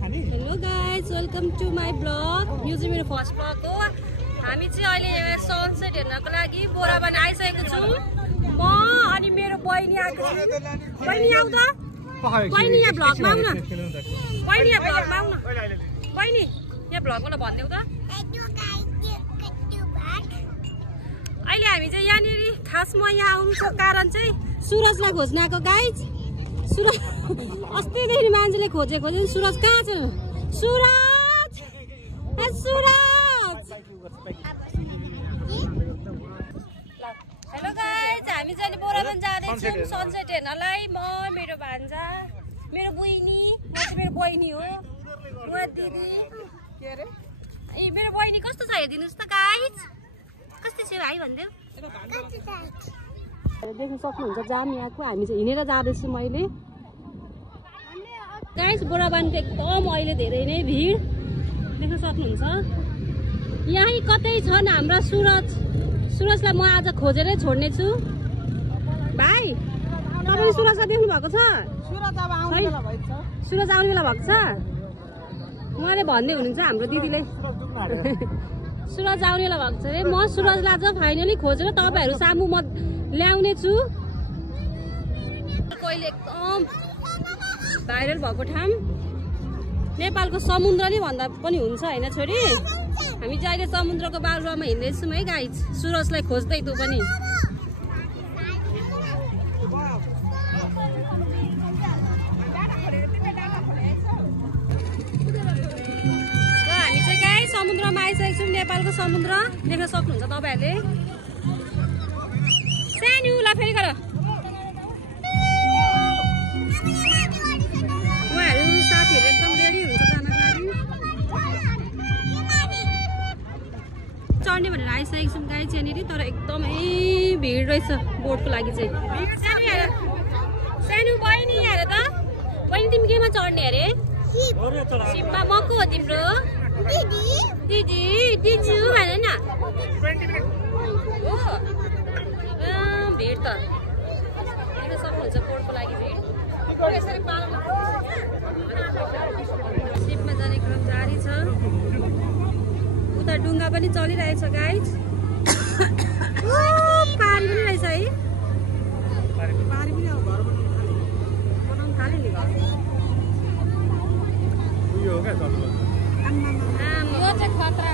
Hello guys, welcome to my blog. यो चाहिँ मेरो फर्स्ट ब्लग हो। हामी चाहिँ अहिले सनसेट हेर्नको लागि बोराबान आइसकेको छौँ। म अनि मेरो बहिनी आएको छु। बहिनी आऊ त। बहिनी यहाँ भ्लगमा आऊ न। बहिनी यहाँ भ्लगमा आऊ न। बहिनी यहाँ भ्लगमा भनिदेऊ त। अहिले हामी चाहिँ यहाँनिर खासमा यहाँ आउनुको कारण चाहिँ सुरजलाई खोज्न आएको गाइज। सुरज अस्तिदेखि मान्छेले खोजे सुरज कहाँ छ? सुरज सुरज। हेलो गाइज, हामी चाहिँ बोराबान जाँदैछौँ सनसेट हेर्नलाई। म मेरो भान्जा, मेरो बहिनी, म चाहिँ मेरो बहिनी हो, म दिदी। के अरे ए मेरो बहिनी कस्तो छ हेरिदिनुहोस् त गाइज। कस्तो छ भाइ भनिदेऊ। देख्न सक्नुहुन्छ जाम यहाँको। हामी चाहिँ हिँडेर जाँदैछु मैले। गाइस बोराबानको एकदम अहिले धेरै नै भिड देख्न सक्नुहुन्छ। यहीँ कतै छन् हाम्रा सुरज। सुरजलाई म आज खोजेरै छोड्ने छु। भाइ तपाईले सुरजलाई देख्नु भएको छ? सुरज आउने बेला भएको छ। उहाँले भन्दै हुनुहुन्छ हाम्रो दिदीले सुरज आउने बेला भएको छ अरे। म सुरजलाई आज फाइनली खोजेर तपाईहरु सामु म ल्याउने छु। कहिले एकदम भाइरल भएको ठाउँ नेपालको समुद्र नै भन्दा पनि हुन्छ हैन छोरी। हामी चाहिँ अहिले समुद्रको बालुवामा हिँड्दैछौँ है गाइज, सुरजलाई खोज्दै तँ पनि। हामी चाहिँ गाइज समुद्रमा आइसकेको छौँ। नेपालको समुद्र देख्न सक्नुहुन्छ तपाईहरुले। सानो ला फेरि गर। साथीहरु एकदम रेडी हुन्छ जानको लागि। चढ्ने भनेर आइसकेको छौँ गाइज यहाँनिर। तर एकदमै भिड रहेछ बोटको लागि चाहिँ। सानो बहिनी हेर त। बहिनी तिमी केमा चढ्ने अरे? सिपमा। म को हो तिम्रो? दिदी दिजु भन न। हो भिड त हेर्न सक्नुहुन्छ बोटको लागि भिड। सिपमा जाने क्रम जारी छ। उता डुङ्गा पनि चलिरहेछ गाइज। पारी पनि रहेछ है। पारी पनि बनाउनु थाल्यो नि घर। यो चाहिँ खतरा।